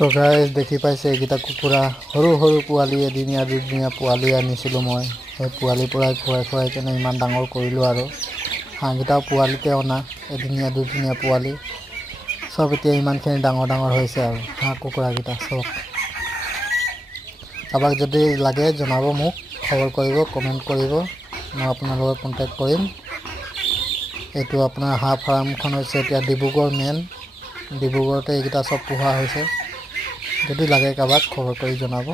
তো গাইজ দেখি পাইছে এইকেইটা কুকুৰা সৰু সৰু পোৱালি এদিনীয়া দুদিনীয়া পোৱালি আনিছিলোঁ মই সেই পোৱালিৰ পৰাই খুৱাই কেনে ইমান ডাঙৰ কৰিলোঁ আৰু হাঁহকেইটাও পোৱালিতে অনা এদিনীয়া দুদিনীয়া পোৱালি চব এতিয়া ইমানখিনি ডাঙৰ হৈছে আৰু হাঁহ কুকুৰাকেইটা চব কাৰোবাক যদি লাগে জনাব মোক খবৰ কৰিব কমেণ্ট কৰিব মই আপোনাৰ লগত কণ্টেক্ট কৰিম এইটো আপোনাৰ হাঁহ ফাৰ্মখন হৈছে এতিয়া ডিব্ৰুগড়তে এইকেইটা চব পোহা হৈছে যদি লাগে কাৰোবাক খবৰ কৰি জনাব